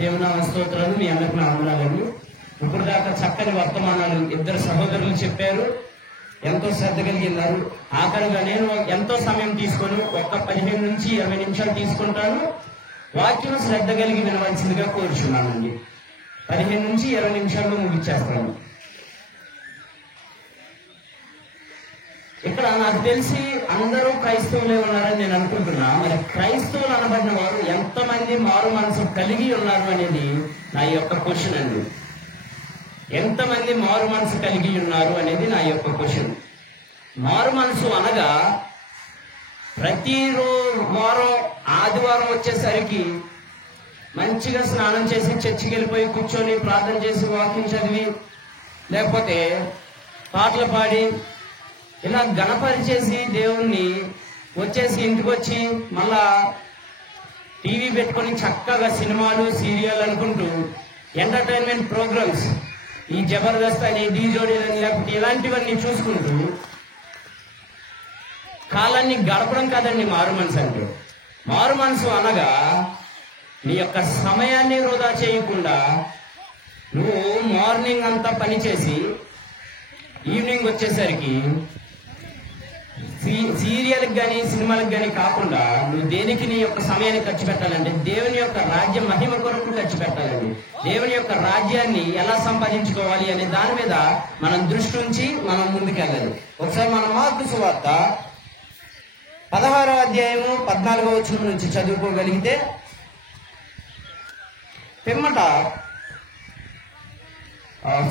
దేవునామ స్తోత్రాలు. మీ అందరికి నా వందనాలు. ఇప్పుడు దాకా చక్కని వర్తమానాలు ఇద్దరు సహోదరులు చెప్పారు, ఎంతో శ్రద్ధ కలిగినారు. ఆఖరిగా నేను ఎంతో సమయం తీసుకొని ఒక్క 15 నుంచి 20 నిమిషాలు తీసుకుంటాను. వాక్యం శ్రద్ధ కలిగి వినవలసిందిగా కోరుచున్నానండి. 15 నుంచి 20 నిమిషాల్లో ముగిచ్చేస్తాను. ఇక్కడ నాకు తెలిసి అందరూ క్రైస్తవులే ఉన్నారని నేను అనుకుంటున్నా. మరి క్రైస్తవులు అనబడిన వారు ఎంతమంది మారు మనసు కలిగి ఉన్నారు అనేది నా యొక్క క్వశ్చన్ అండి. ఎంతమంది మారు మనసు కలిగి ఉన్నారు అనేది నా యొక్క క్వశ్చన్. మారు మనసు అనగా వారం ఆదివారం వచ్చేసరికి మంచిగా స్నానం చేసి చర్చికి వెళ్ళిపోయి కూర్చొని ప్రార్థన చేసి వాక్యం చదివి లేకపోతే పాటలు పాడి ఇలా గణపరిచేసి దేవుణ్ణి వచ్చేసి ఇంటికి వచ్చి మళ్ళా టీవీ పెట్టుకొని చక్కగా సినిమాలు సీరియల్ అనుకుంటూ ఎంటర్టైన్మెంట్ ప్రోగ్రామ్స్, ఈ జబర్దస్త్ అని డీ జోడీలని లేకపోతే ఇలాంటివన్నీ చూసుకుంటూ కాలాన్ని గడపడం కాదండి మారు మనసు అంటే. మారు మనసు అనగా నీ యొక్క సమయాన్ని వృధా చేయకుండా నువ్వు మార్నింగ్ అంతా పనిచేసి ఈవినింగ్ వచ్చేసరికి సీరియల్కి కానీ సినిమాలకు కానీ కాకుండా నువ్వు దేనికి నీ యొక్క సమయాన్ని ఖర్చు పెట్టాలంటే దేవుని యొక్క రాజ్య మహిమ కొరకు ఖర్చు పెట్టాలండి. దేవుని యొక్క రాజ్యాన్ని ఎలా సంపాదించుకోవాలి అనే దాని మీద మనం దృష్టి ఉంచి మనం ముందుకెళ్ళాలి. ఒకసారి మనం మార్కు సువార్త 16వ అధ్యాయము 14వ వచనం నుంచి చదువుకోగలిగితే పిమ్మట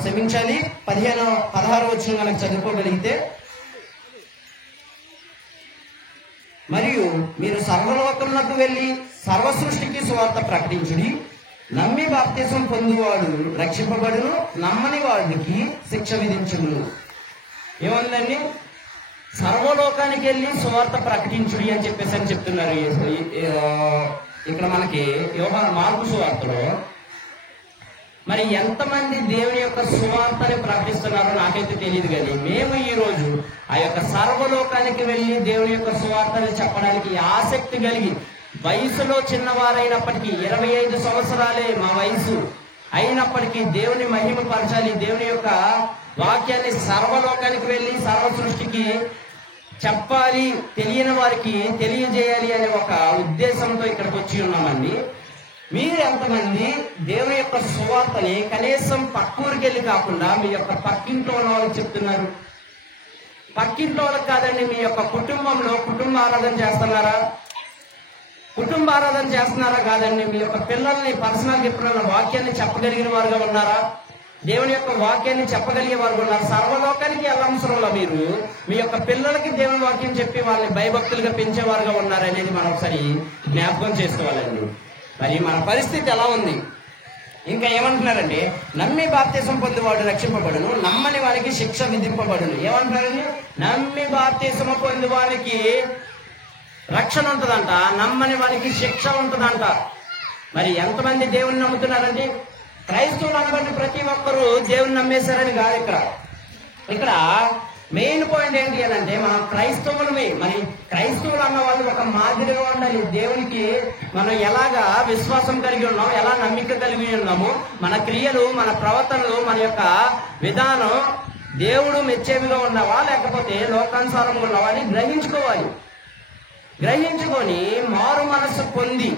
క్షమించాలి 16వ వచనం కనుక చదువుకోగలిగితే, మరియు మీరు సర్వలోకమునకు వెళ్ళి సర్వ సృష్టికి సువార్త ప్రకటించుడి. నమ్మి బాప్తిసం పొందువాడు రక్షింపబడును, నమ్మని వాడికి శిక్ష విధించును. ఏముందండి? సర్వలోకానికి వెళ్ళి సువార్త ప్రకటించుడి అని చెప్తున్నారు. ఇక్కడ మనకి మార్కు సువార్తలో మరి ఎంతమంది దేవుని యొక్క సువార్తని ప్రకటిస్తున్నారో నాకైతే తెలియదు. కానీ మేము ఈ రోజు ఆ యొక్క సర్వలోకానికి వెళ్ళి దేవుని యొక్క సువార్తని చెప్పడానికి ఆసక్తి కలిగి, వయసులో చిన్నవారైనప్పటికీ 25 సంవత్సరాలే మా వయసు అయినప్పటికీ దేవుని మహిమ పరచాలి, దేవుని యొక్క వాక్యాన్ని సర్వలోకానికి వెళ్ళి సర్వ సృష్టికి చెప్పాలి, తెలియని వారికి తెలియజేయాలి అనే ఒక ఉద్దేశంతో ఇక్కడికి వచ్చి ఉన్నామండి. మీరు ఎంతమంది దేవుని యొక్క సువార్తని కనీసం పక్కూరికి వెళ్ళి కాకుండా మీ యొక్క పక్కింట్లో ఉన్న వాళ్ళకి చెప్తున్నారు? పక్కింట్లో వాళ్ళకి కాదండి, మీ యొక్క కుటుంబంలో కుటుంబ ఆరాధన చేస్తున్నారా? కుటుంబ ఆరాధన చేస్తున్నారా? కాదండి, మీ యొక్క పిల్లల్ని పర్సనల్గా ఎప్పుడైనా వాక్యాన్ని చెప్పగలిగిన వారుగా ఉన్నారా? దేవుని యొక్క వాక్యాన్ని చెప్పగలిగే వారు ఉన్నారు. సర్వలోకానికి వెళ్ళవసరంలో మీరు మీ యొక్క పిల్లలకి దేవుని వాక్యం చెప్పి వాళ్ళని భయభక్తులుగా పెంచేవారుగా ఉన్నారనేది మనం ఒకసారి జ్ఞాపకం చేసుకోవాలండి. మరి మన పరిస్థితి ఎలా ఉంది? ఇంకా ఏమంటున్నారంటే, నమ్మి బాప్తిసం పొందువాడు రక్షింపబడును, నమ్మని వారికి శిక్ష విధింపబడును. ఏమంటున్నారండి? నమ్మి బాప్తిసం పొందువానికి రక్షణ ఉంటుందంట, నమ్మని వారికి శిక్ష ఉంటుందంట. మరి ఎంతమంది దేవుని నమ్ముతున్నారండి? క్రైస్తవులు అనబడిన ప్రతి ఒక్కరూ దేవుని నమ్మేశారని కాదు. ఇక్కడ మెయిన్ పాయింట్ ఏంటి అని అంటే, మనం క్రైస్తవులమే. మరి క్రైస్తవులు అన్న వాళ్ళు ఒక మాదిరిగా ఉండాలి. దేవునికి మనం ఎలాగా విశ్వాసం కలిగి ఉన్నాము, ఎలా నమ్మిక కలిగి ఉన్నాము, మన క్రియలు, మన ప్రవర్తనలు, మన యొక్క విధానం దేవుడు మెచ్చేవిగా ఉన్నావా లేకపోతే లోకానుసారంగా ఉన్నావా అని గ్రహించుకొని మారు మనసు పొంది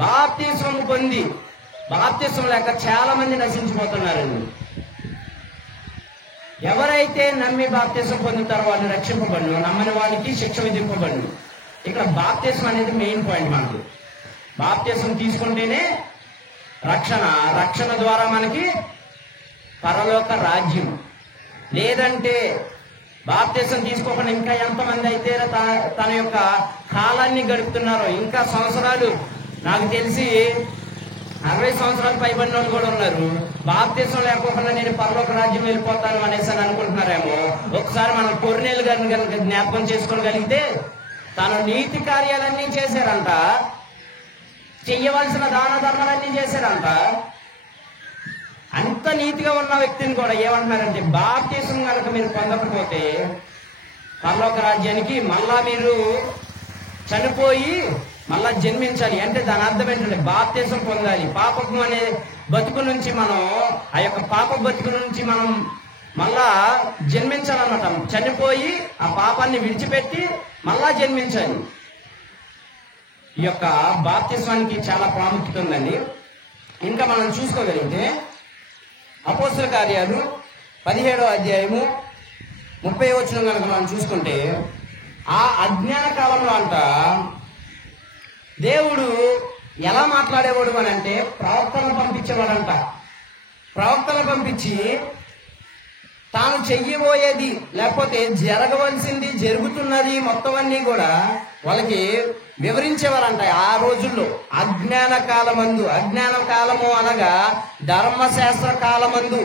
బాప్తిసం పొంది, బాప్తిసం లేక చాలా మంది నశించిపోతున్నారండి. ఎవరైతే నమ్మి బాప్తిసం పొందుతారో వాళ్ళు రక్షింపబడును, నమ్మని వారికి శిక్ష విధింపబడును. ఇక్కడ బాప్తిసం అనేది మెయిన్ పాయింట్. మనకు బాప్తిసం తీసుకుంటేనే రక్షణ ద్వారా మనకి పరలోక రాజ్యం. లేదంటే బాప్తిసం తీసుకోకుండా ఇంకా ఎంతమంది అయితే తన యొక్క కాలాన్ని గడుపుతున్నారో, ఇంకా సంవత్సరాలు, నాకు తెలిసి 60 సంవత్సరాలు పైబడిన వాళ్ళు కూడా ఉన్నారు. బాప్తిసం లేకపోకుండా నేను పరలోక రాజ్యం వెళ్ళిపోతాను అనేసి అని అనుకుంటున్నారేమో. ఒకసారి మనం కొర్నేలు గారిని కనుక జ్ఞాపకం చేసుకోగలిగితే, తను నీతి కార్యాలన్నీ చేశారంట, చెయ్యవలసిన దాన ధర్మాలన్నీ చేశారంట. అంత నీతిగా ఉన్న వ్యక్తిని కూడా ఏమంటున్నారంటే, బాప్తిసం కనుక మీరు పొందకపోతే పరలోక రాజ్యానికి మళ్ళా మీరు చనిపోయి మళ్ళా జన్మించాలి అంటే దాని అర్థం ఏంటంటే బాప్తిసం పొందాలి. పాపము అనే బతుకు నుంచి మనం, ఆ యొక్క పాప బతుకు నుంచి మనం మళ్ళా జన్మించాలన్నమాట. చనిపోయి ఆ పాపాన్ని విడిచిపెట్టి మళ్ళా జన్మించాలి. ఈ యొక్క బాప్తిస్వానికి చాలా ప్రాముఖ్యత ఉందండి. ఇంకా మనం చూసుకోగలిగితే అపోస్తల కార్యాలు 17వ అధ్యాయము 30వ వచనం కనుక మనం చూసుకుంటే, ఆ అజ్ఞాన కాలంలో అంట దేవుడు ఎలా మాట్లాడేవాడు అని అంటే ప్రవక్తలను పంపించేవాడంట. ప్రవక్తలను పంపించి తాను చెయ్యబోయేది లేకపోతే జరగవలసింది, జరుగుతున్నది మొత్తం అన్ని కూడా వాళ్ళకి వివరించేవారంట. ఆ రోజుల్లో అజ్ఞాన కాలమందు, అజ్ఞాన కాలము అనగా ధర్మశాస్త్ర కాలమందు,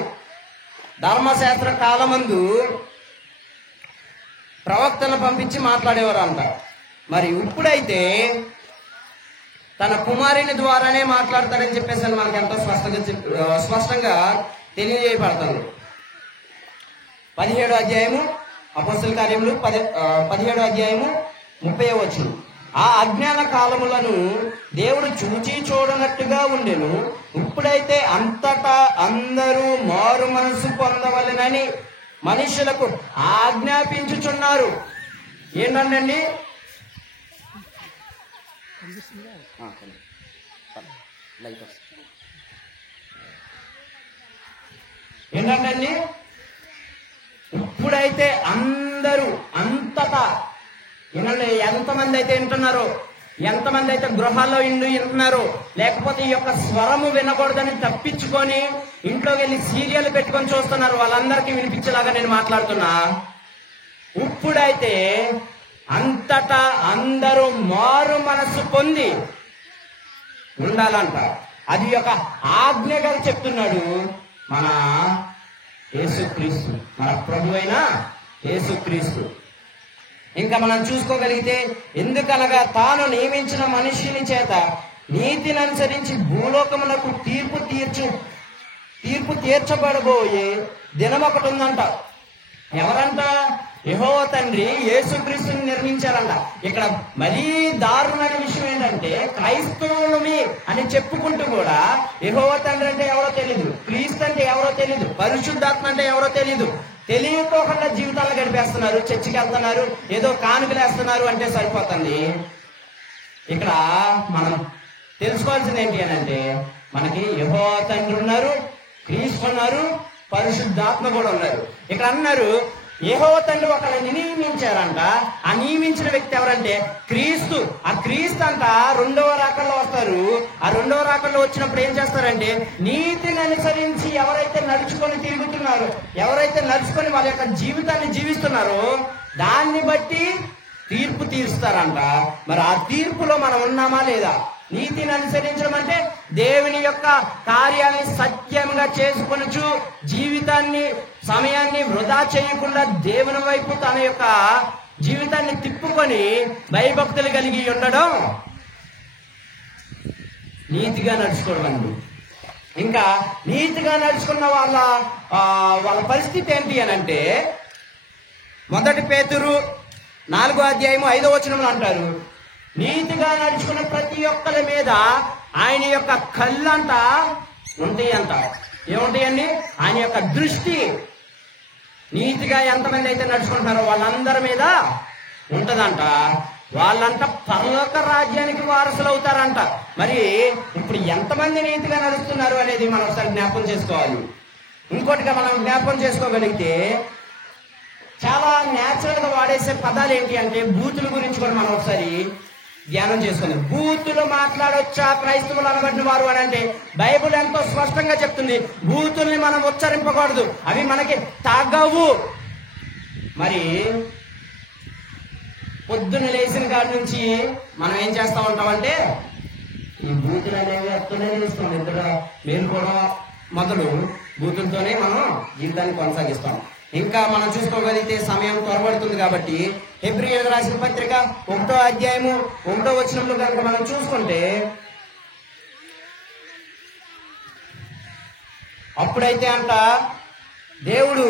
ధర్మశాస్త్ర కాలమందు ప్రవక్తను పంపించి మాట్లాడేవారు అంట. మరి ఇప్పుడైతే తన కుమారుని ద్వారానే మాట్లాడతాడని చెప్పేసి మనకు ఎంతో స్పష్టంగా తెలియజేయబడుతుంది. 17వ అధ్యాయము అపోస్తల కార్యములు 17వ అధ్యాయము 30వ వచనం, ఆ అజ్ఞాన కాలములను దేవుడు చూచి చూడనట్టుగా ఉండెను. ఇప్పుడైతే అంతటా అందరూ మారు మనసు పొందవలెనని మనుషులకు ఆజ్ఞాపించుచున్నారు. ఏంటండి? ఏంటండి? ఇప్పుడైతే అందరూ అంతటా వినండి. ఎంతమంది అయితే వింటున్నారో, ఎంతమంది అయితే గృహాల్లో వింటున్నారో, లేకపోతే ఈ యొక్క స్వరము వినకూడదని తప్పించుకొని ఇంట్లో వెళ్ళి సీరియల్ పెట్టుకొని చూస్తున్నారు, వాళ్ళందరికీ వినిపించేలాగా నేను మాట్లాడుతున్నా. ఇప్పుడైతే అంతటా అందరూ మారు మనసు పొంది ఉండాలంట. అది ఒక ఆజ్ఞగా చెప్తున్నాడు మన యేసుక్రీస్తు, మన ప్రభు అయిన యేసుక్రీస్తు. ఇంకా మనం చూసుకోగలిగితే, ఎందుకనగా తాను నియమించిన మనిషిని చేత నీతిని అనుసరించి భూలోకమునకు తీర్పు తీర్చబడబోయే దినం ఒకటి ఉందంట. ఎవరంట? యెహోవా తండ్రి యేసుక్రీస్తుని నిర్మించారంట. ఇక్కడ మరీ దారుణమైన విషయం ఏంటంటే, క్రైస్తవులమి అని చెప్పుకుంటూ కూడా యెహోవా తండ్రి అంటే ఎవరో తెలీదు, క్రీస్తు అంటే ఎవరో తెలీదు, పరిశుద్ధాత్మ అంటే ఎవరో తెలీదు, తెలియకోకుండా జీవితాలు గడిపేస్తున్నారు. చర్చికి వెళ్తున్నారు, ఏదో కానుకలు వేస్తున్నారు అంటే సరిపోతుంది. ఇక్కడ మనం తెలుసుకోవాల్సింది ఏంటి అని అంటే, మనకి యెహోవా తండ్రి ఉన్నారు, క్రీస్తు ఉన్నారు, పరిశుద్ధాత్మ కూడా ఉన్నారు. ఇక్కడ అన్నారు యెహోవా తండ్రి ఒకళ్ళని నియమించారంట. ఆ నియమించిన వ్యక్తి ఎవరంటే క్రీస్తు. ఆ క్రీస్తు అంట రెండవ రాకల్లో వస్తారు. ఆ రెండవ రాకల్లో వచ్చినప్పుడు ఏం చేస్తారంటే, నీతిని అనుసరించి ఎవరైతే నడుచుకొని తిరుగుతున్నారో, ఎవరైతే నడుచుకొని వాళ్ళ యొక్క జీవితాన్ని జీవిస్తున్నారో దాన్ని బట్టి తీర్పు తీరుస్తారంట. మరి ఆ తీర్పులో మనం ఉన్నామా లేదా? నీతిని అనుసరించడం అంటే దేవుని యొక్క కార్యాన్ని సత్యంగా చేసుకొనుచు జీవితాన్ని, సమయాన్ని వృధా చేయకుండా దేవుని వైపు తన యొక్క జీవితాన్ని తిప్పుకొని భయభక్తులు కలిగి ఉండడం నీతిగా నడుచుకోవడం అండి. ఇంకా నీతిగా నడుచుకున్న వాళ్ళ పరిస్థితి ఏంటి అని అంటే, 1 పేతురు 4వ అధ్యాయము 5వ వచనంలో అంటారు, నీతిగా నడుచుకున్న ప్రతి ఒక్కరి మీద ఆయన యొక్క కళ్ళంట ఉంటాయి అంట. ఏముంటాయండి? ఆయన యొక్క దృష్టి నీతిగా ఎంతమంది అయితే నడుచుకుంటున్నారో వాళ్ళందరి మీద ఉంటదంట. వాళ్ళంట పరలోక రాజ్యానికి వారసులు అవుతారంట. మరి ఇప్పుడు ఎంతమంది నీతిగా నడుస్తున్నారు అనేది మనం ఒకసారి జ్ఞాపకం చేసుకోవాలి. ఇంకోటిగా మనం జ్ఞాపకం చేసుకోగలిగితే, చాలా న్యాచురల్ గా వాడేసే పదాలు ఏంటి అంటే, బూతుల గురించి కూడా మనం ఒకసారి ధ్యానం చేసుకుందాం. బూతులు మాట్లాడొచ్చా క్రైస్తవులు అనబడిన వారు అని అంటే, బైబుల్ ఎంతో స్పష్టంగా చెప్తుంది బూతుల్ని మనం ఉచ్చరింపకూడదు, అవి మనకి తాగవు. మరి పొద్దున్న లేచిన కాడి నుంచి మనం ఏం చేస్తా ఉంటామంటే, ఈ బూతులు అనేవి ఎత్తునే చేస్తాం. ఇద్దరు మేలుకోవడం మొదలు బూతులతోనే మనం జీవితాన్ని కొనసాగిస్తాం. ఇంకా మనం చూసుకోగలిగితే సమయం త్వరపడుతుంది కాబట్టి హెబ్రీయులకు రాసిన పత్రిక 1వ అధ్యాయము 1వ వచనంలో కనుక మనం చూసుకుంటే, అప్పుడైతే అంట దేవుడు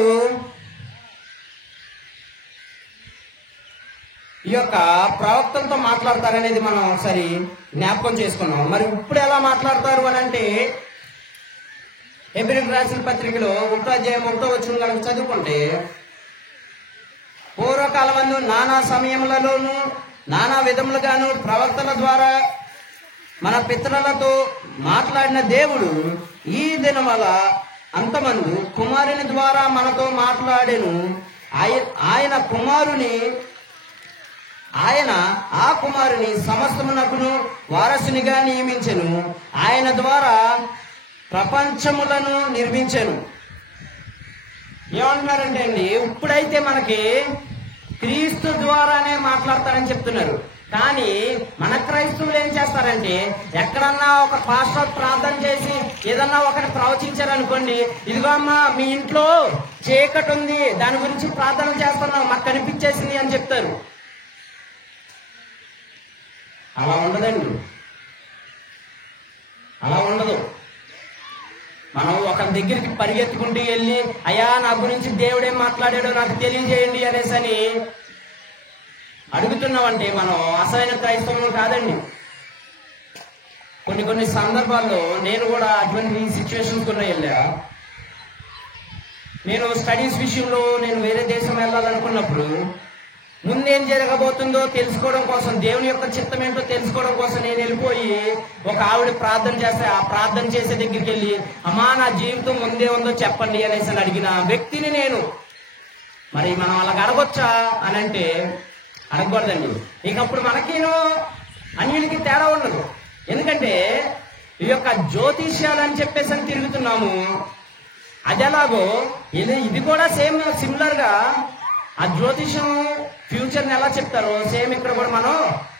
ఈ యొక్క ప్రవక్తలతో మాట్లాడతారనేది మనం ఒకసారి జ్ఞాపకం చేసుకున్నాం. మరి ఇప్పుడు ఎలా మాట్లాడతారు అని అంటే, హెబ్రీయులకు రాసిన పత్రికలో 1వ అధ్యాయం 1వ వచనం కనుక చదువుకుంటే, పూర్వకాలమందు నానా సమయములలోనూ నానా విధములుగాను ప్రవక్తల ద్వారా మన పితరులతో మాట్లాడిన దేవుడు ఈ దినమల అంతమందు కుమారుని ద్వారా మనతో మాట్లాడెను. ఆయన ఆ కుమారుని సమస్తమునకును వారసునిగా నియమించెను. ఆయన ద్వారా ప్రపంచములను నిర్మించెను. ఏమంటున్నారంటే అండి, ఇప్పుడైతే మనకి క్రీస్తు ద్వారానే మాట్లాడతారని చెప్తున్నారు. కానీ మన క్రైస్తవులు ఏం చేస్తారంటే, ఎక్కడన్నా ఒక పాస్టర్ ప్రార్థన చేసి ఏదన్నా ఒకటి ప్రవచించారనుకోండి, ఇదిగో అమ్మా మీ ఇంట్లో చీకటి ఉంది, దాని గురించి ప్రార్థన చేస్తున్నాం, మాకు కనిపించేసింది అని చెప్తారు. అలా ఉండదండి, అలా ఉండదు. మనం ఒక దగ్గరికి పరిగెత్తుకుంటూ వెళ్ళి, అయ్యా నా గురించి దేవుడేం మాట్లాడాడో నాకు తెలియజేయండి అనేసి అని అడుగుతున్నామంటే మనం అసలైన క్రైస్తవులు కాదండి. కొన్ని సందర్భాల్లో నేను కూడా అటువంటి సిచ్యువేషన్స్ కూడా వెళ్ళా. నేను స్టడీస్ విషయంలో నేను వేరే దేశం వెళ్ళాలనుకున్నప్పుడు ముందేం జరగబోతుందో తెలుసుకోవడం కోసం, దేవుని యొక్క చిత్తం ఏంటో తెలుసుకోవడం కోసం నేను వెళ్ళిపోయి ఒక ఆవిడ ప్రార్థన చేస్తే, ఆ ప్రార్థన చేసే దగ్గరికి వెళ్ళి, అమ్మా నా జీవితం ముందే ఉందో చెప్పండి అనేసి అడిగిన వ్యక్తిని నేను. మరి మనం అలాగ అడగొచ్చా అని అంటే అడగకూడదండి. ఇక అప్పుడు మనకేనో అన్యునికి తేడా ఉండదు. ఎందుకంటే ఈ యొక్క జ్యోతిష్యాలు అని చెప్పేసి అని తిరుగుతున్నాము. అది ఎలాగో ఇది కూడా సేమ్ సిమిలర్ గా ఆ జ్యోతిషం ఫ్యూచర్ని ఎలా చెప్తారో సేమ్ ఇక్కడ కూడా మనం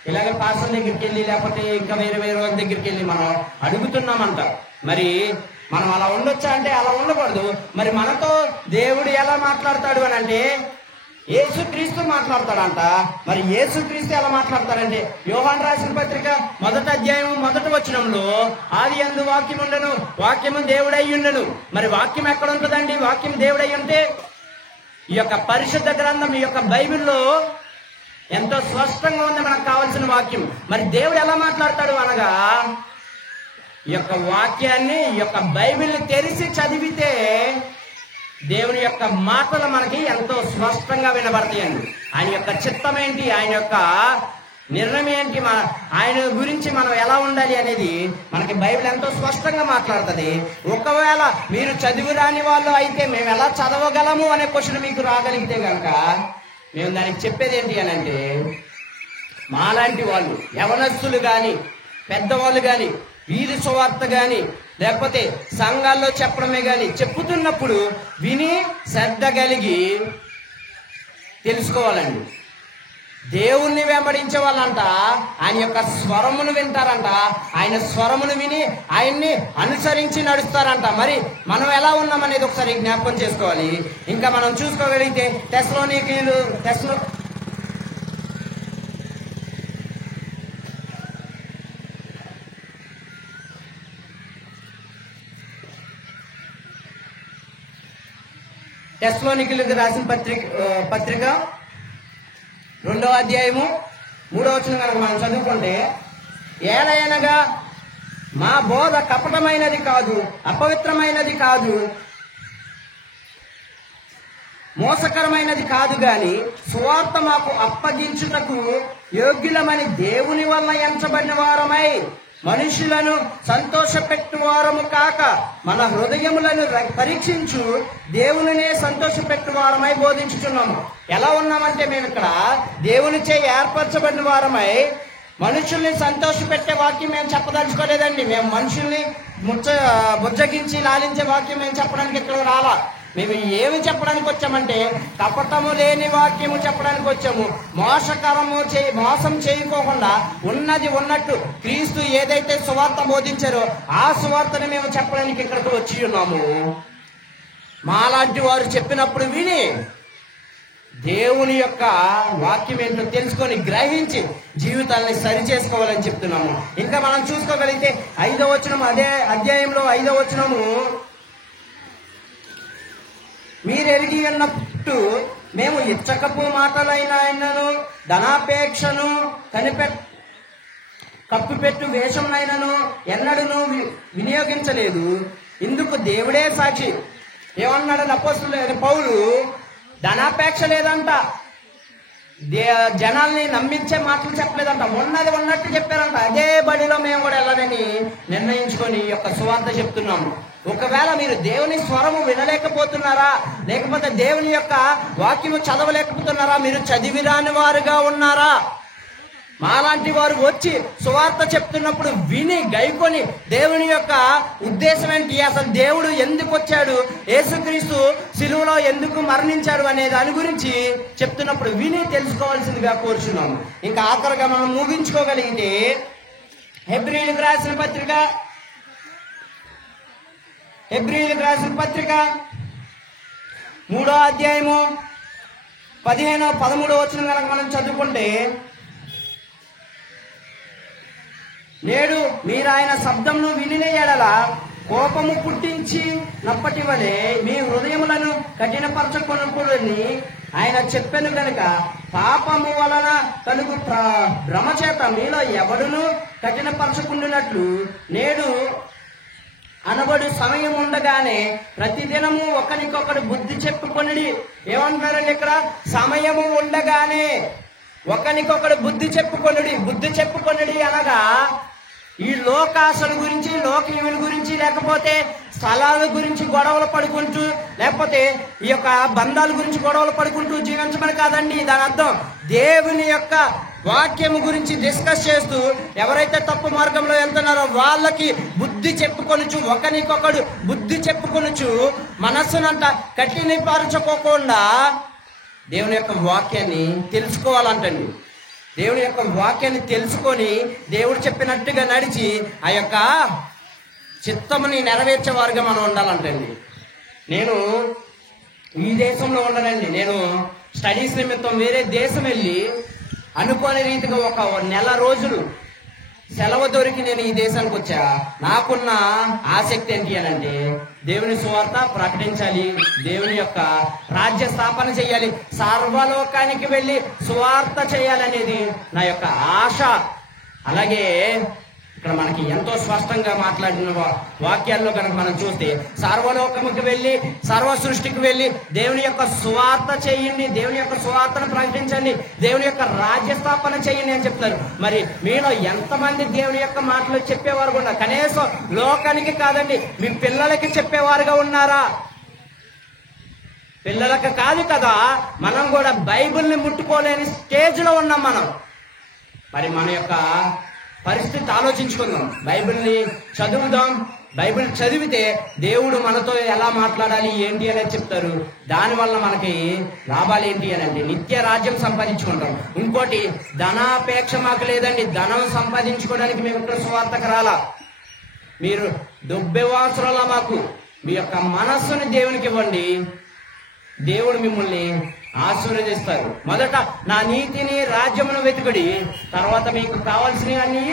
ఇలాగే పాస్టర్ దగ్గరికి వెళ్ళి లేకపోతే ఇంకా వేరే వాళ్ళ దగ్గరికి వెళ్ళి మనం అడుగుతున్నామంట. మరి మనం అలా ఉండొచ్చా అంటే అలా ఉండకూడదు. మరి మనతో దేవుడు ఎలా మాట్లాడతాడు అని అంటే యేసుక్రీస్తు మాట్లాడతాడంట. మరి యేసుక్రీస్తు ఎలా మాట్లాడతాడంటే, యోహాను రాసిన పత్రిక 1వ అధ్యాయం 1వ వచనంలో, ఆది యందు వాక్యం ఉండెను, వాక్యము దేవుడై ఉండెను. మరి వాక్యం ఎక్కడ ఉంటుందండి? వాక్యం దేవుడై ఉంటే ఈ యొక్క పరిశుద్ధ గ్రంథం, ఈ యొక్క బైబిల్లో ఎంతో స్పష్టంగా ఉంది మనకు కావాల్సిన వాక్యం. మరి దేవుడు ఎలా మాట్లాడతాడు అనగా, ఈ యొక్క వాక్యాన్ని, ఈ యొక్క బైబిల్ని తెరిచి చదివితే దేవుని యొక్క మాటలు మనకి ఎంతో స్పష్టంగా వినబడతాయండి. ఆయన యొక్క చిత్తం ఏంటి, ఆయన యొక్క నిర్ణయం ఏంటి, ఆయన గురించి మనం ఎలా ఉండాలి అనేది మనకి బైబిల్ ఎంతో స్పష్టంగా మాట్లాడుతుంది. ఒకవేళ మీరు చదివి రాని వాళ్ళు అయితే మేము ఎలా చదవగలము అనే క్వశ్చన్ మీకు రాగలిగితే కనుక మేము దానికి చెప్పేది ఏంటి అని అంటే, మాలాంటి వాళ్ళు యవనస్తులు కానీ పెద్దవాళ్ళు కానీ వీధి సువార్త కానీ లేకపోతే సంఘాల్లో చెప్పడమే కానీ చెప్పుతున్నప్పుడు విని శ్రద్ధ కలిగి తెలుసుకోవాలండి. దేవుణ్ణి వెంబడించే వాళ్ళంట ఆయన యొక్క స్వరమును వింటారంట, ఆయన స్వరమును విని ఆయన్ని అనుసరించి నడుస్తారంట. మరి మనం ఎలా ఉన్నామనేది ఒకసారి జ్ఞాపకం చేసుకోవాలి. ఇంకా మనం చూసుకోగలిగితే తెస్సలోనికీయులకు రాసిన పత్రిక 2వ అధ్యాయము 3వ వచనం కనుక మనం చదువుకుంటే, ఏలయనగా మా బోధ కపటమైనది కాదు, అపవిత్రమైనది కాదు, మోసకరమైనది కాదు గాని సువార్త మాకు అప్పగించుటకు యోగ్యులమని దేవుని వలన ఎంచబడిన వారమై మనుషులను సంతోషపెట్టువారము కాక మన హృదయములను పరీక్షించు దేవునినే సంతోషపెట్టువారమై బోధించుచున్నాము. ఎలా ఉన్నామంటే మేము ఇక్కడ దేవునిచే ఏర్పరచబడిన వారమై మనుషుల్ని సంతోషపెట్టే వాక్యం మేము చెప్పదలుచుకోలేదండి. మేము మనుషుల్ని బుజ్జగించి లాలించే వాక్యం మేము చెప్పడానికి ఇక్కడ రాలా. మేము ఏమి చెప్పడానికి వచ్చామంటే కపటము లేని వాక్యము చెప్పడానికి వచ్చాము. మోసం చేయకోకుండా ఉన్నది ఉన్నట్టు క్రీస్తు ఏదైతే సువార్త బోధించారో ఆ సువార్తని మేము చెప్పడానికి ఇక్కడికి వచ్చి ఉన్నాము. మాలాంటి వారు చెప్పినప్పుడు విని దేవుని యొక్క వాక్యం ఏంటో తెలుసుకొని గ్రహించి జీవితాన్ని సరి చేసుకోవాలని చెప్తున్నాము. ఇంకా మనం చూసుకోగలిగితే 5వ వచనం, అదే అధ్యాయంలో 5వ వచనము, మీరు ఎరిగి ఉన్నట్టు మేము ఇచ్చకపు మాటలైనను ధనాపేక్షను కప్పిపెట్టు వేషంనైనను ఎన్నడూను వినియోగించలేదు. ఇందుకు దేవుడే సాక్షి. ఏమన్నాడు అపోస్తలుడైన పౌలు? ధనాపేక్ష లేదంట, జనాల్ని నమ్మించే మాటలు చెప్పలేదంట, ఉన్నది ఉన్నట్టు చెప్పారంట. అదే బడిలో మేము కూడా వెళ్ళాలని నిర్ణయించుకొని ఈ యొక్క సువార్త చెప్తున్నాము. ఒకవేళ మీరు దేవుని స్వరము వినలేకపోతున్నారా, లేకపోతే దేవుని యొక్క వాక్యము చదవలేకపోతున్నారా, మీరు చదివిరాని వారుగా ఉన్నారా? మాలాంటి వారు వచ్చి సువార్త చెప్తున్నప్పుడు విని గైకొని దేవుని యొక్క ఉద్దేశం ఏంటి, అసలు దేవుడు ఎందుకు వచ్చాడు, యేసుక్రీస్తు సిలువలో ఎందుకు మరణించాడు అనే దాని గురించి చెప్తున్నప్పుడు విని తెలుసుకోవాల్సిందిగా కోరుచున్నాము. ఇంకా ఆఖరిగా మనం ముగించుకోగలిగితే హెబ్రీయులకు రాసిన పత్రిక 3వ అధ్యాయము 15-13 వచనం కనుక మనం చదువుకుంటే, నేడు మీరు ఆయన శబ్దమును వినిన ఎడల కోపము పుట్టించి నప్పటి వలె మీ హృదయములను కఠినపరచుకొనకూడని ఆయన చెప్పెను గనుక, పాపము వలన కలుగు భ్రమ చేత మీలో ఎవడును కఠినపరచుకుంటున్నట్లు నేడు అనబడు సమయం ఉండగానే ప్రతిదినము ఒకరికొకరు బుద్ధి చెప్పుకొనిడి. ఏమంటారండి ఇక్కడ? సమయము ఉండగానే ఒకరికొకరు బుద్ధి చెప్పుకొనిడి అనగా ఈ లోకాశల గురించి, లోకీయుల గురించి, లేకపోతే స్థలాల గురించి గొడవలు పడుకుంటూ, లేకపోతే ఈ యొక్క బంధాల గురించి గొడవలు పడుకుంటూ జీవించమని కాదండి దాని అర్థం. దేవుని యొక్క వాక్యము గురించి డిస్కస్ చేస్తూ ఎవరైతే తప్పు మార్గంలో వెళ్తున్నారో వాళ్ళకి బుద్ధి చెప్పుకొనుచు, ఒకరికొకడు బుద్ధి చెప్పుకొనుచు మనస్సునంత కఠినపరచుకోకుండా దేవుని యొక్క వాక్యాన్ని తెలుసుకోవాలంటండి. దేవుని యొక్క వాక్యాన్ని తెలుసుకొని దేవుడు చెప్పినట్టుగా నడిచి ఆ యొక్క చిత్తముని నెరవేర్చేవారుగా మనం ఉండాలంటండి. నేను ఈ దేశంలో ఉండనండి, నేను స్టడీస్ నిమిత్తం వేరే దేశం వెళ్ళి అనుకోని రీతిగా ఒక నెల రోజులు సెలవు దొరికి నేను ఈ దేశానికి వచ్చా. నాకున్న ఆసక్తి ఏంటి అని అంటే దేవుని సువార్త ప్రకటించాలి, దేవుని యొక్క రాజ్య స్థాపన చేయాలి, సర్వలోకానికి వెళ్ళి సువార్త చేయాలనేది నా యొక్క ఆశ. అలాగే ఇక్కడ మనకి ఎంతో స్పష్టంగా మాట్లాడిన వాక్యాల్లో కనుక మనం చూస్తే, సర్వలోకముకి వెళ్ళి సర్వ సృష్టికి వెళ్ళి దేవుని యొక్క సువార్త చేయండి, దేవుని యొక్క సువార్తను ప్రకటించండి, దేవుని యొక్క రాజ్య స్థాపన చేయండి అని చెప్తారు. మరి మీలో ఎంతమంది దేవుని యొక్క మాటలు చెప్పేవారు కూడా, కనీసం లోకానికి కాదండి మీ పిల్లలకి చెప్పేవారుగా ఉన్నారా? పిల్లలకు కాదు కదా, మనం కూడా బైబిల్ని ముట్టుకోలేని స్టేజ్లో ఉన్నాం మనం. మరి మన యొక్క పరిస్థితి ఆలోచించుకుందాం. బైబిల్ని చదువుదాం. బైబిల్ చదివితే దేవుడు మనతో ఎలా మాట్లాడాలి ఏంటి అనేది చెప్తారు. దానివల్ల మనకి లాభాలు ఏంటి అని అంటే నిత్య రాజ్యం సంపాదించుకుంటాం. ఇంకోటి, ధనాపేక్ష మాకు లేదండి. ధనం సంపాదించుకోవడానికి మేము ఇక్కడ సువార్తకు రాలా. మీరు డబ్బెవాసులా మాకు మీ యొక్క మనస్సుని దేవునికి ఇవ్వండి, దేవుడు మిమ్మల్ని ఆశీర్వదిస్తారు. మొదట నా నీతిని రాజ్యమును వెతుకుడి, తర్వాత మీకు కావాల్సినవి అన్నీ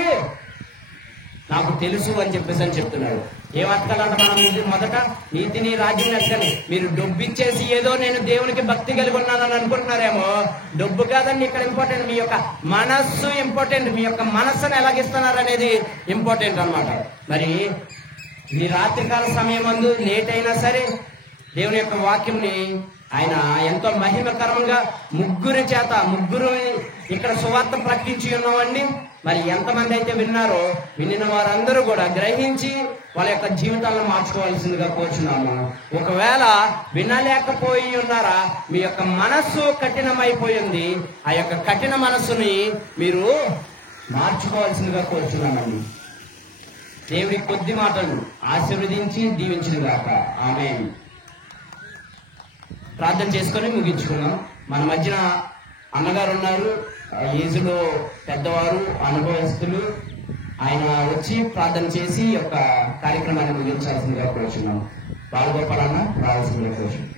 నాకు తెలుసు అని చెప్తున్నాడు. ఏం అతకాలంట మనం? మొదట నీతిని రాజ్యం వెతకండి. మీరు డబ్బు ఇచ్చేసి ఏదో నేను దేవునికి భక్తి కలిగి ఉన్నానని అనుకుంటున్నారేమో. డబ్బు కాదండి ఇక్కడ ఇంపార్టెంట్, మీ యొక్క మనస్సు ఇంపార్టెంట్. మీ యొక్క మనస్సును ఎలాగిస్తున్నారు అనేది ఇంపార్టెంట్ అన్నమాట. మరి ఈ రాత్రికాల సమయం అందు లేట్ అయినా సరే దేవుని యొక్క వాక్యంని ఆయన ఎంతో మహిమకరంగా ముగ్గురు ఇక్కడ సువార్త ప్రకటించి ఉన్నామండి. మరి ఎంతమంది అయితే విన్నారో, వినిన వారందరూ కూడా గ్రహించి వాళ్ళ యొక్క జీవితాలను మార్చుకోవాల్సిందిగా కోరుచున్నాము. ఒకవేళ వినలేకపోయి ఉన్నారా, మీ యొక్క మనస్సు కఠినమైపోయింది, ఆ యొక్క కఠిన మనస్సుని మీరు మార్చుకోవాల్సిందిగా కోరుచున్నామండి. దేవుడి కొద్ది మాటలు ఆశీర్వదించి దీవించుగాక. ఆమేన్. ప్రార్థన చేసుకొని ముగించుకున్నాం. మన మధ్యన అన్నగారు ఉన్నారు, ఏజ్లో పెద్దవారు, అనుభవస్తులు. ఆయన వచ్చి ప్రార్థన చేసి యొక్క కార్యక్రమాన్ని ముగించాల్సిందిగా కోరుచున్నాం. బాలగోపాలన్న రావాల్సిందిగా కోరుచున్నాం.